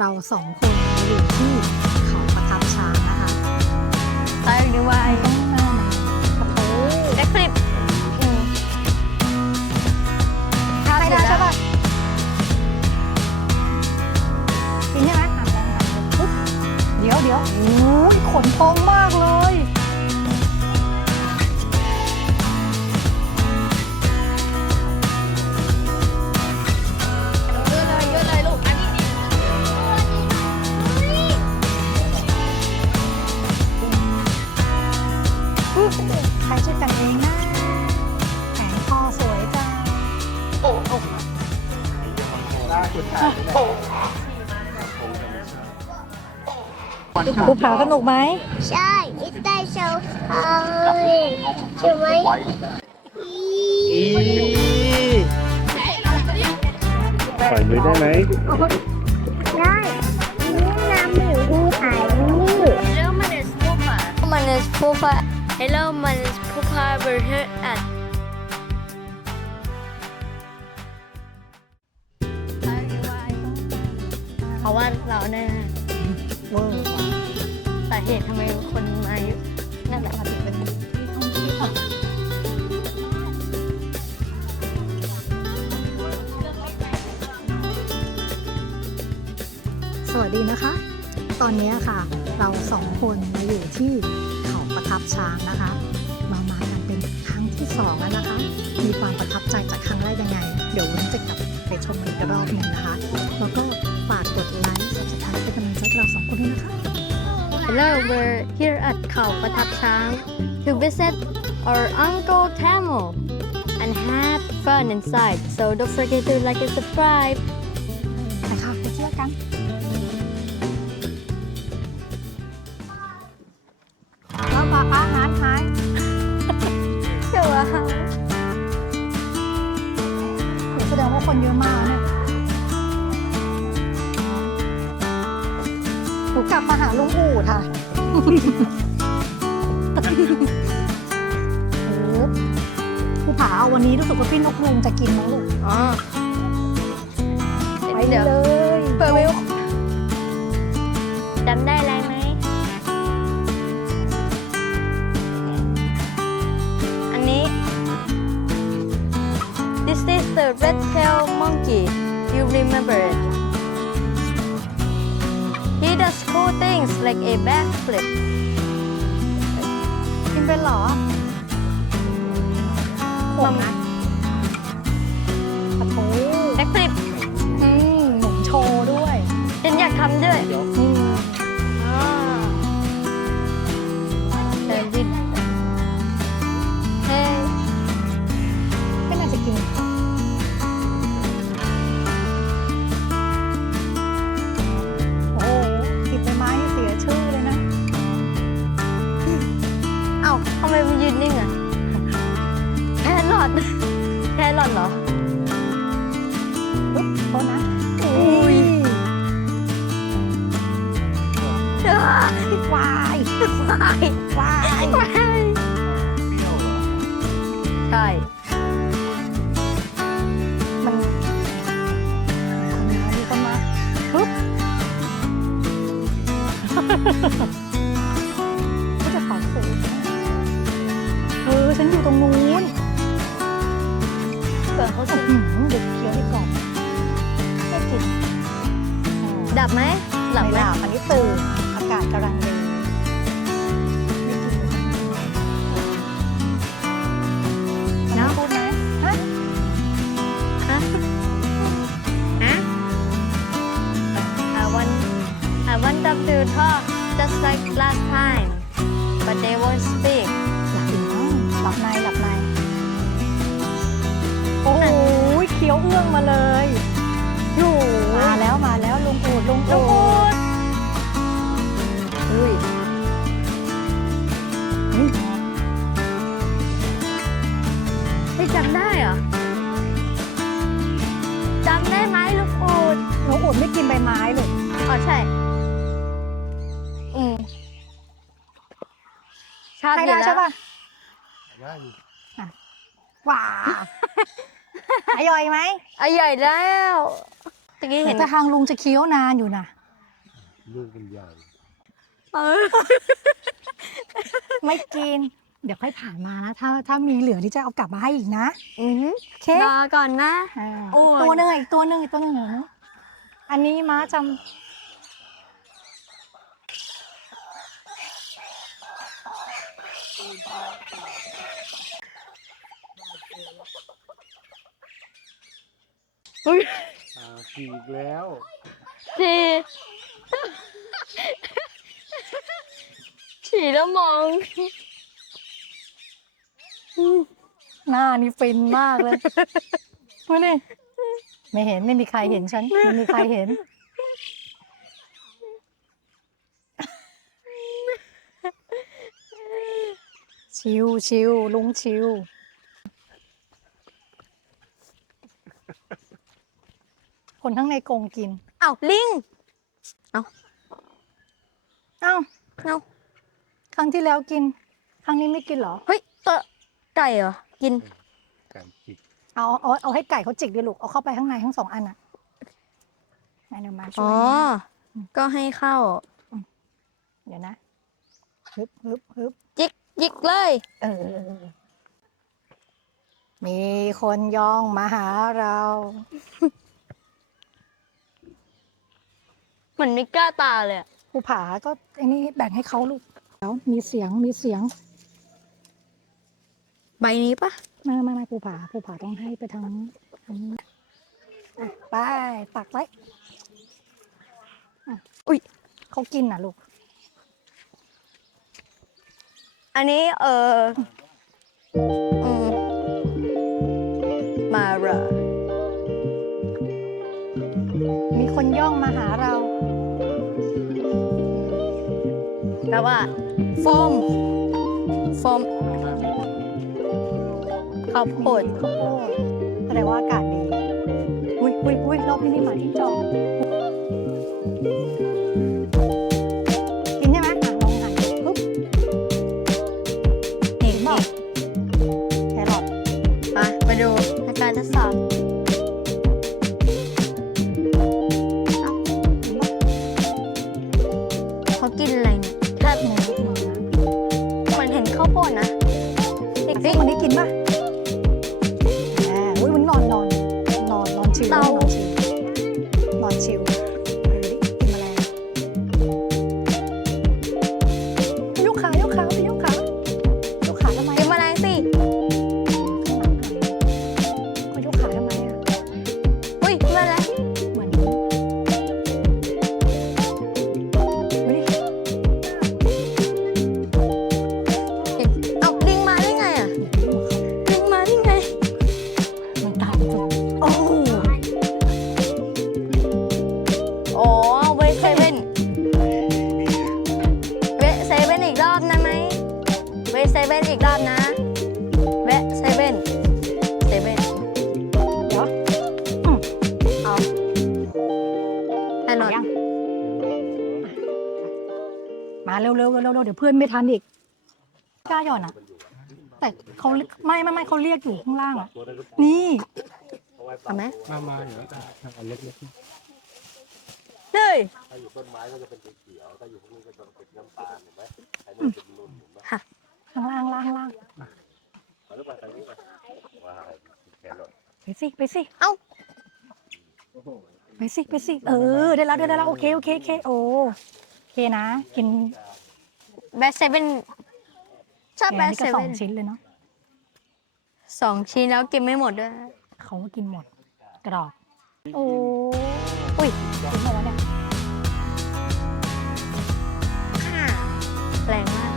เราสองคนอยู่ที่เขาประทับช้างนะคะใช่หรือว่าต้องมาประตูแบ็คฟลิปใช่ได้ใช่ป่ะจริงใช่ไหมอะลองทำดูปุ๊บเดี๋ยวเดี๋ยวโอ้ยขนพองมากเลยเย ใครช่วยกันเองนะแขนคอสวยจังภูผาสนุกไหม ใช่อิตาโชว์เลยใช่ไหมปล่อยมือได้ไหม ได้นี่น้ำหมูภูผานี่ Hello, my name is Pupa. My name is Pupa. Hello, my name Power here at เพราะว่าเราเนี่ยเวอร์กว่ะสาเหตุทำไมคนมาเยอะนั่นแหละมาถึงเป็นที่ท่องเที่ยวสวัสดีนะคะ ตอนนี้ค่ะ เราสองคนมาอยู่ที่เขาประทับช้างนะคะ สอ2นะคะ มีความประทับใจจากครั้งแรกยังไง เดี๋ยววุ้นจะกลับไปชมอีกรอบหนึ่งนะคะ แล้วก็ฝากกดไลค์ subscribe เป็นกำลังใจเราสองคนด้วยนะคะ Hello we're here at เขาประทับช้าง to visit our uncle Tamil and have fun inside so don't forget to like and subscribe นะคะไปเที่ยวกัน คนเยอะมากเนี่ยหนูกลับมาหาลุงอู่ค่ะโอ้โหผู้ผาเอาวันนี้รู้สึกว่าพี่นกลุงจะกินมั้งลูกอ๋อไปเดี๋ยว เลย เปิดวิว the red tail monkey you remember it He does cool things like a backflip กินเป็นเหรอขมนะปะโถ backflip อืมหมุนโชว์ด้วย ฉันอยากทำด้วย อืม เปิ อุ้ยไม่จำได้เหรอจำได้ไหมลูกอูดลุงอูดไม่กินใบไม้หรอกอ๋อใช่ อืมชาติใช่ดีได้แล้วใช่ป่ะว้าอร่อยไหมอะใหญ่แล้วตะกี้เห็นแต่ทางลุงจะเคี้ยวนานอยู่นะลูกมันใหญ่ เออ ไม่กิน เดี๋ยวค่อยผ่านมานะถ้าถ้ามีเหลือที่จะเอากลับมาให้อีกนะอือหือโอเครอก่อนนะ อ่าโอ้ย ตัวหนึงอีกตัวหนึงอีกตัวหนึงเหรออันนี้ม้าจำอุ้ยอ่าขี่อีกแล้วฉี่ ฉี่แล้วมอง หน้านี่ฟินมากเลยมานี่ไม่เห็นไม่มีใครเห็นฉันไม่มีใครเห็น ชิวชิวลุงชิวคนข้างในกรงกินเอ้าลิง เอ้า เอ้าครั้งที่แล้วกิน ครั้งนี้ไม่กินเหรอ เฮ้ยตัวไก่เหรอ กิน ไก่จิกเอาเอาเอาให้ไก่เขาจิกดิลูก เอาเข้าไปข้างในทั้งสองอันอะมาเดี๋ยวมาช่อ๋วอยนะก็ให้เข้า เดี๋ยวนะฮึบฮึบฮึบจิกจิกเลย เออมีคนย่องมาหาเรา เหมือนไม่กล้าตาเลยอะ ภูผาก็ไอ้นี่แบ่งให้เขาลูกแล้วมีเสียงมีเสียง ใบนี้ปะไม่ไม่ไม่ภูผาภูผาต้องให้ไปทางทางนี้อะไปตักไว้อะอุ้ยเขากินน่ะลูก อันนี้เออ แปลว่าโฟมโฟมข้าวโพดข้าวโพดแสดงว่าอากาศดี อุ้ยอุ้ยอุ้ยรอบนี้นี่หมาที่จองกิ มาเร็วๆเร็วๆเร็วๆเดี๋ยวเพื่อนไม่ทันอีกกล้าหย่อนอะ แต่เขาไม่ไม่ไม่เขาเรียกอยู่ข้างล่างอะนี่เอาไหมมามาเดี๋ยวเอาเล็กเฮ้ยข้างล่างล่างล่างๆมาแล้วมาทางนี้มาว้าวแขนหลดไปสิไปสิเอ้าไปสิไปสิเออได้แล้วได้แล้วโอเคโอเคโอเคโอโอ เคนะ กินแบทเซเว่นชอบแกแบทนี่เซก็สอเว่งนชิ้นเลยเนาะสองชิ้นแล้วกินไม่หมดด้วย เขาก็กินหมด กรอบโอ้อุ้ยกินหมดแล้วเนี่ยแรงมาก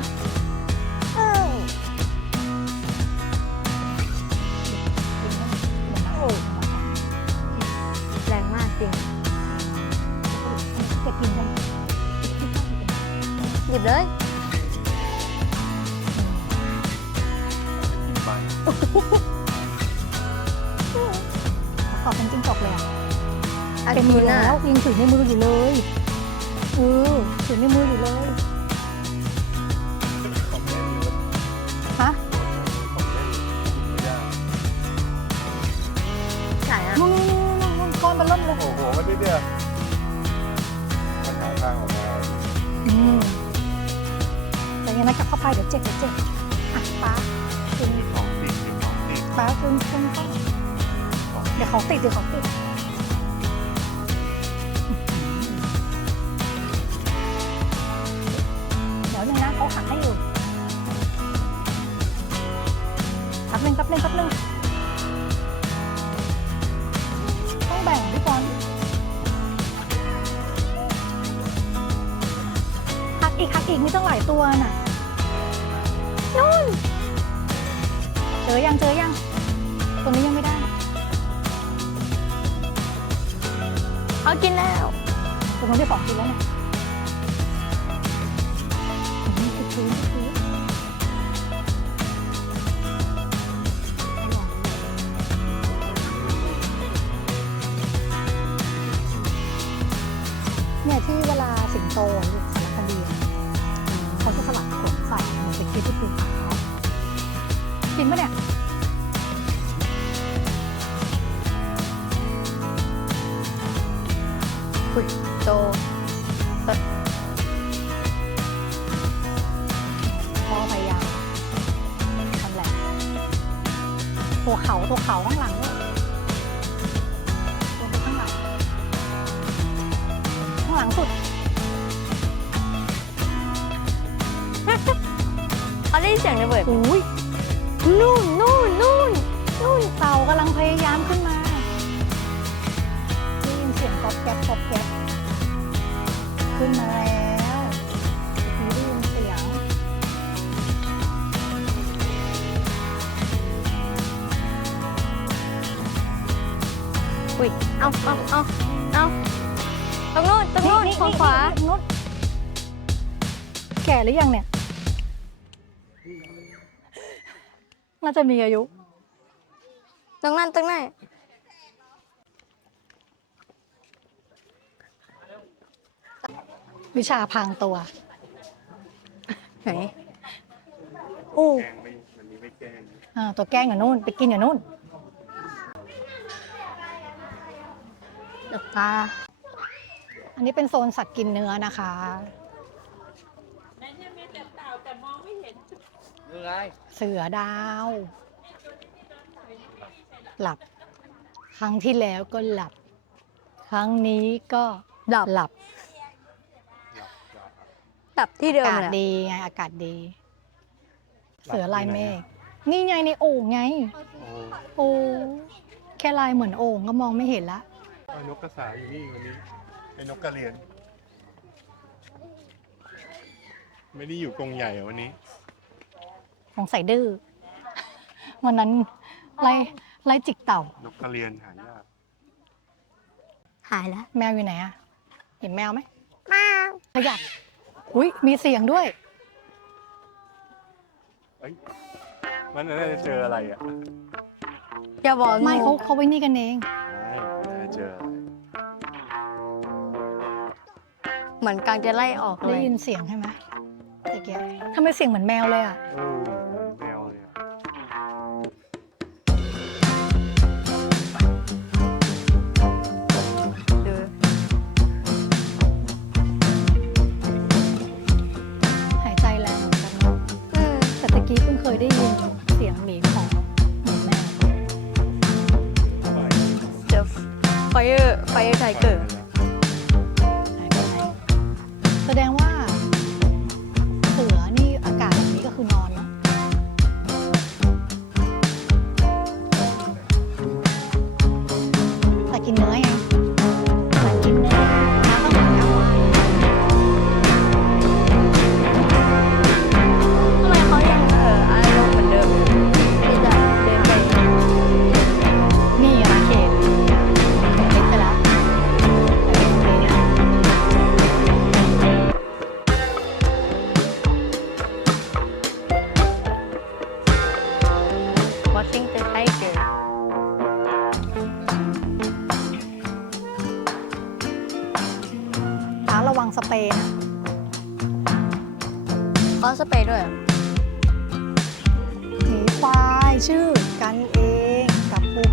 กินหมดเดี๋ยวนะโอ้แรงมากจริงจะกินกันหยิ บเลยขอบเป็นจิ้งจกเลยอะอันเป็นนี้มือน่ะแล้วยังถือในมืออยู่เลยเออถือในมืออยู่เลยฮะไหนอะนู่นนู่นนู่นนู่นก้อนมันเริ่มเลยโอ้โหมันนี่เนี่ยมั เข้าไปเดี๋ยวเจ็บเดี๋ยวเจ็บอะป้าคุณของติดของติดป้าคุณคุณป้าเดี๋ยวเขาติดเดี๋ยวเขาติดเดี๋ยวหนึงนะเขาหักให้อยู่แป๊บนึงแป๊บนึงแป๊บนึงต้องแบ่งพี่บอลหักอีกหักอีกมีตั้งหลายตัวน่ะ เจอยังเจอยังตัวนี้ยังไม่ได้ เอากินแล้วตัวนู้นได้สองกินแล้วเนี่ยอืมคือคือคือเนี่ยที่เวลาสิงโตหรือสารคดีอะเขาจะสลัดขนใส่เหมือนตะกี้ที่ภูเขา จริงปะเนี่ย หรือยังเนี่ย น่าจะมีอายุ ตรงนั้นตรงนั้นวิชาพรางตัว ไหนอู้แกงไม่วันนี้ไม่แกงอ่าตัวแกล้งอยู่นู่น ไปกินอยู่นู่นเดือกตาอันนี้เป็นโซนสัตว์กินเนื้อนะคะ ยัง ไงเสือดาว หลับ ครั้งที่แล้วก็หลับ ครั้งนี้ก็หลับหลับตับที่อาเดิมกาศเลยดีไงอากาศดี เสือลายเมฆนี่ไงในโอ่งไง โอ้โอ้แค่ลายเหมือนโอ่งก็มองไม่เห็นละ ไอ้นกกระสาอยู่นี่วันนี้ไอ้นกกระเรียน ไม่ได้อยู่กรงใหญ่เหรอวันนี้ สงสัยดื้อวันนั้นไล่ไล่จิกเต่า นกกระเรียนหายากหายแล้วแมวอยู่ไหนอะเห็นแมวไหมมาขยับอุ้ยมีเสียงด้วย เอ้ยมันน่าจะเจออะไรอะอย่าบอกไม่งูเขาเขาไว้นี่กันเอง ไม่น่าจะเจออะไรเหมือนกลางจะไล่ออกเลได้ยยินเสียงใช่ไหมตะเกียบทำไมเสียงเหมือนแมวเลยอะเออ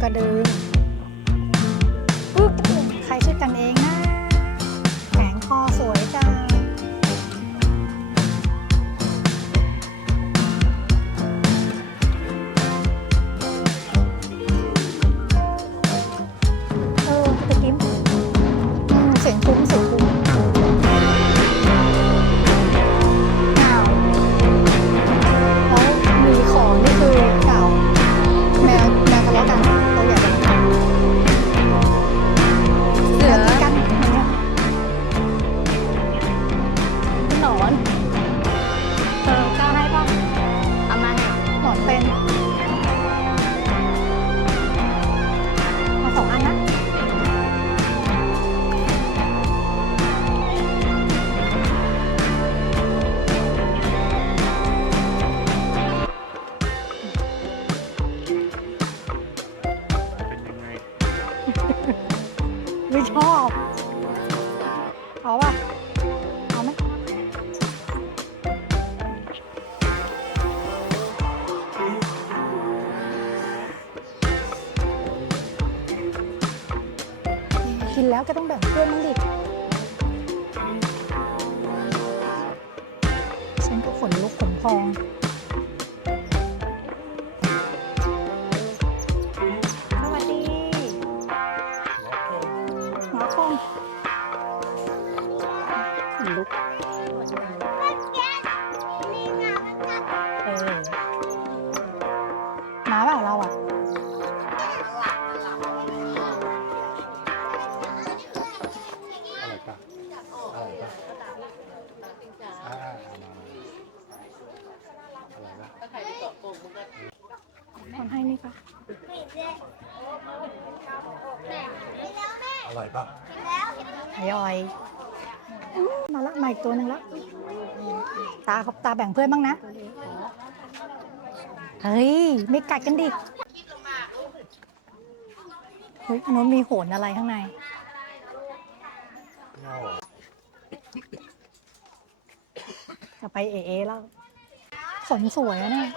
กระดึงปึ๊กใครช่วยกันเอง กินแล้วก็ต้องแบ่งเพื่อนมั้างดิฉันก็ขนลุกขนพอง อร่อยปะทยอยอื้อมาละมาอีกตัวหนึ่งแล้วตาครับตาแบ่งเพื่อนบ้างนะ เฮ้ย ไม่กัดกันดิเฮ้ยอันนู้นมีโหนอะไรข้างในเงาจะไปเอเอแล้วขนสวยอะเนี่ย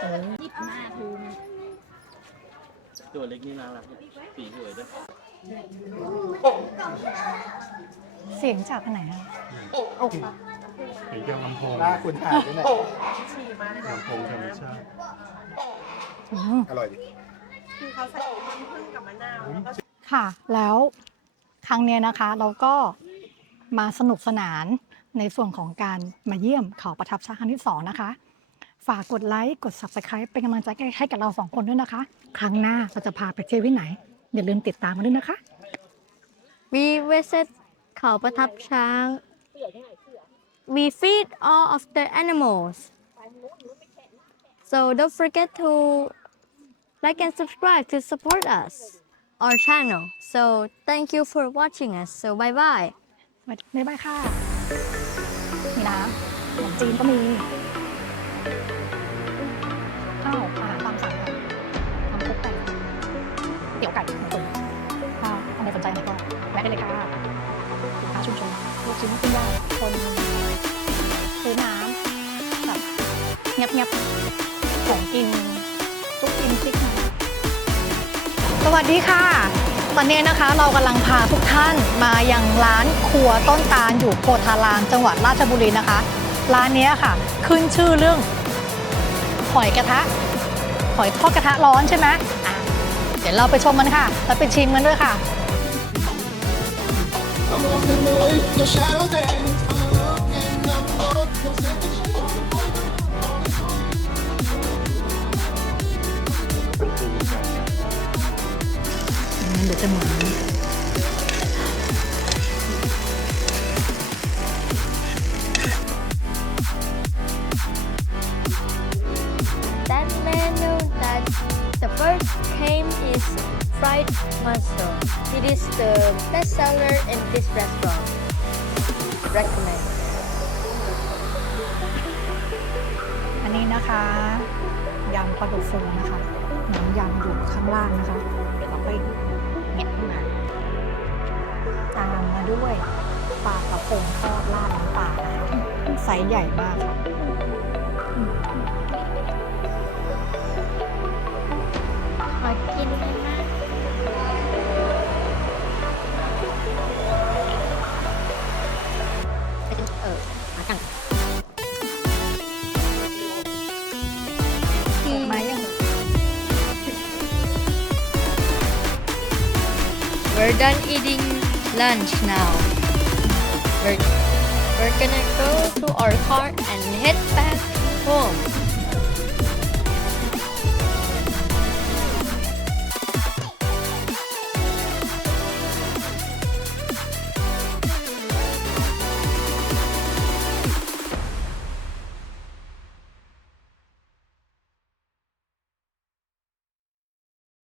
เออตัวเล็กนี่น่ารักสีสวยด้วยเสียงจากอันไหนอะโอ้เป็นเครื่องลำโพงหน้าคุณถ่ายด้วยเนี่ยลำโพงธรรมชาติอืมอร่อยดิค่ะ แล้วครั้งเนี้ยนะคะ เราก็มาสนุกสนาน ในส่วนของการมาเยี่ยมเขาประทับช้างครั้งที่สองนะคะ ฝากกดไลค์กด subscribe เป็นกำลังใจให้กับเราสองคนด้วยนะคะ ครั้งหน้าเราจะพาไปเที่ยวที่ไหน อย่าลืมติดตามมาด้วยนะคะ We visit เขาประทับช้าง We feed all of the animals so don't forget to like and subscribe to support us our channel so thank you for watching us so bye bye บ๊ายบายค่ะ มีน้ำขนมจีนก็มีข้าวอาหารตามสั่งค่ะทำคุกไก่เตี๋ยวไก่หมูตุ๋นถ้าท่านใดสนใจเนี่ยก็แวะได้เลยค่ะสินค้าชุมชนลูกชิ้นปิ้งย่างคนซื้อน้ำแบบเงียบๆของกินทุกกินพริกมาสวัสดีค่ะ ตอนนี้นะคะเรากำลังพาทุกท่านมายังร้านครัวต้นตาลอยู่โพธารามจังหวัดราชบุรีนะคะ ร้านนี้ค่ะ ขึ้นชื่อเรื่องหอยกระทะหอยทอดกระทะร้อนใช่ไหมเดี๋ยวเราไปชมกันค่ะแล้วไปชิมกันด้วยค่ะ เดี๋ยวจะเหมือน that menu that the first came is fried mushroom it is the best seller in this restaurant recommend อันนี้นะคะยำปลาดุกฟูนะคะน้ำยำอยู่ข้างล่างนะคะเดี๋ยวเราไปเก็ ด้วยปลากระพงทอดราดน้ำปลานะคะไซส์ใหญ่มากค่ะขอกินได้ไหมเออมากันเปิดไหมยัง We're done eating lunch now. We're, we're gonna go to our car and head back home.